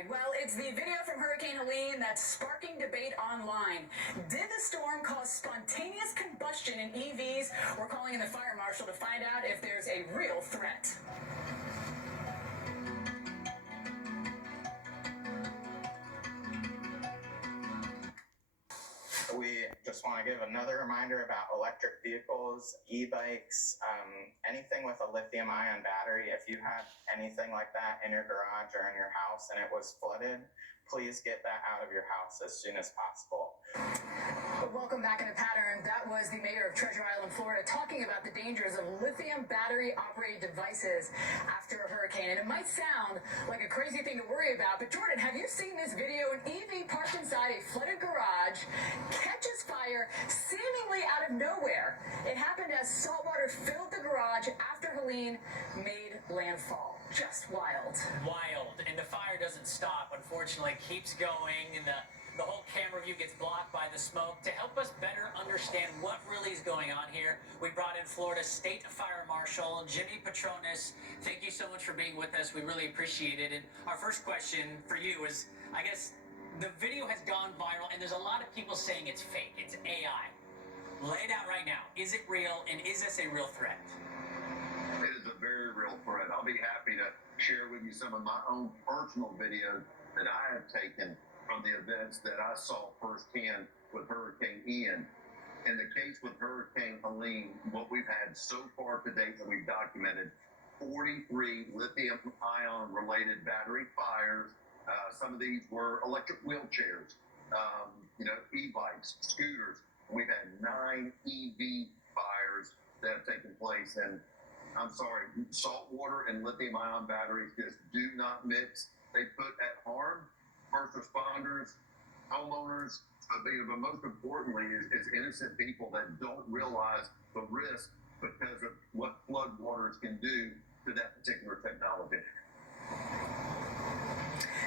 right. Well, it's the video from Hurricane Helene that's sparking debate online. Did the storm cause spontaneous combustion in EVs? We're calling in the fire marshal to find out if there's a real threat. We just want to give another reminder about electric vehicles, e-bikes, anything with a lithium-ion battery. If you have anything like that in your garage or in your house and it was flooded, please get that out of your house as soon as possible. Welcome back in a pattern. That was the mayor of Treasure Island, Florida, talking about the dangers of lithium battery operated devices after a hurricane. And it might sound like a crazy thing to worry about, but Jordan, have you seen this video? An EV parked inside a flooded garage catches fire seemingly out of nowhere. It happened as saltwater filled the garage after Helene made landfall. Just wild. Wild. And the fire doesn't stop, unfortunately. It keeps going, and the whole camera view gets blocked by the smoke. To help us better understand what really is going on here, we brought in Florida State Fire Marshal Jimmy Patronis. Thank you so much for being with us. We really appreciate it. And our first question for you is, I guess, the video has gone viral, and there's a lot of people saying it's fake, it's AI. Lay it out right now. Is it real, and is this a real threat? It is a very real threat. I'll be happy to share with you some of my own personal videos that I have taken from the events that I saw firsthand with Hurricane Ian. In the case with Hurricane Helene, what we've had so far to date that we've documented, 43 lithium-ion related battery fires. Some of these were electric wheelchairs, e-bikes, scooters. We've had 9 EV fires that have taken place. And I'm sorry, salt water and lithium-ion batteries just do not mix. They put at harm first responders, homeowners, but most importantly is innocent people that don't realize the risk because of what flood waters can do to that particular technology.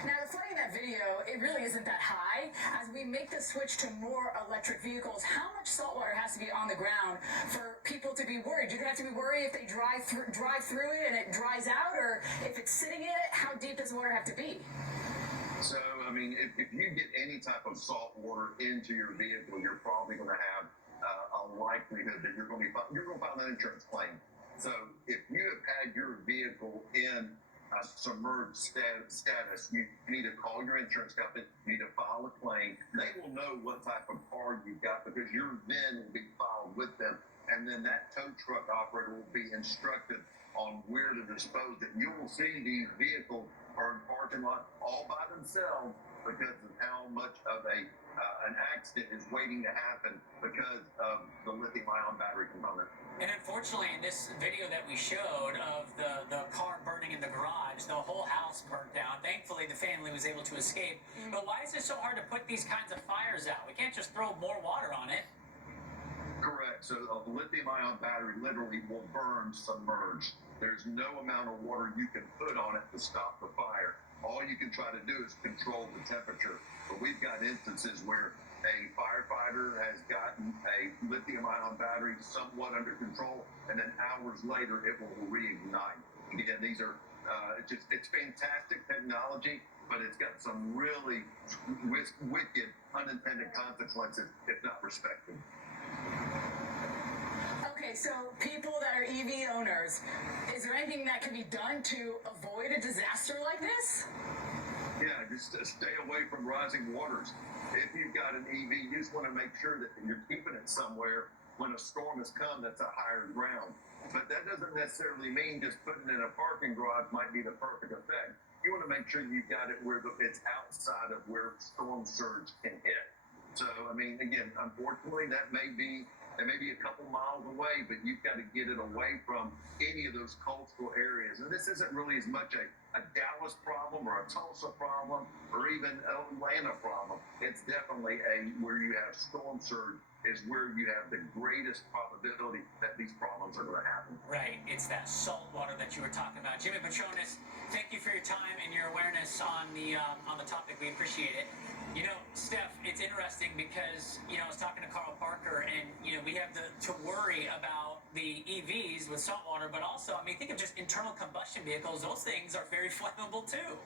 Now, the flooding in that video, it really isn't that high. As we make the switch to more electric vehicles, how much salt water has to be on the ground for people to be worried? Do they have to be worried if they drive through it and it dries out, or if it's sitting in it? How deep does the water have to be? So, I mean, if you get any type of salt water into your vehicle, you're probably going to have a likelihood that you're going to file an insurance claim. So, if you have had your vehicle in a submerged status, you need to call your insurance company, you need to file a claim. They will know what type of car you've got because your VIN will be filed with them. And then that tow truck operator will be instructed on where to dispose it. You will see these vehicles are in parking lot all by themselves because of how much of an accident is waiting to happen because of the lithium-ion battery component. And unfortunately, in this video that we showed of the car burning in the garage, the whole house burnt down. Thankfully, the family was able to escape. But why is it so hard to put these kinds of fires out? We can't just throw more water on it. Correct. So a lithium-ion battery literally will burn submerged. There's no amount of water you can put on it to stop the fire. All you can try to do is control the temperature. But we've got instances where a firefighter has gotten a lithium-ion battery somewhat under control, and then hours later it will reignite. Again, these are it's fantastic technology, but it's got some really wicked unintended consequences if not respected. Okay, so people that are EV owners, is there anything that can be done to avoid a disaster like this? Yeah, just stay away from rising waters. If you've got an EV, you just want to make sure that you're keeping it somewhere when a storm has come that's a higher ground. But that doesn't necessarily mean just putting it in a parking garage might be the perfect effect. You want to make sure you've got it where it's outside of where storm surge can hit. So, I mean, again, unfortunately, that may be a couple miles away, but you've got to get it away from any of those coastal areas. And this isn't really as much a Dallas problem or a Tulsa problem or even an Atlanta problem. It's definitely where you have storm surge is where you have the greatest probability that these problems are going to happen. Right. It's that salt water that you were talking about. Jimmy Patronis, thank you for your time and your awareness on the topic. We appreciate it. You know, Steph, it's interesting because, I was talking to Carl Parker, and, we have to worry about the EVs with salt water, but also, think of just internal combustion vehicles. Those things are very flammable, too.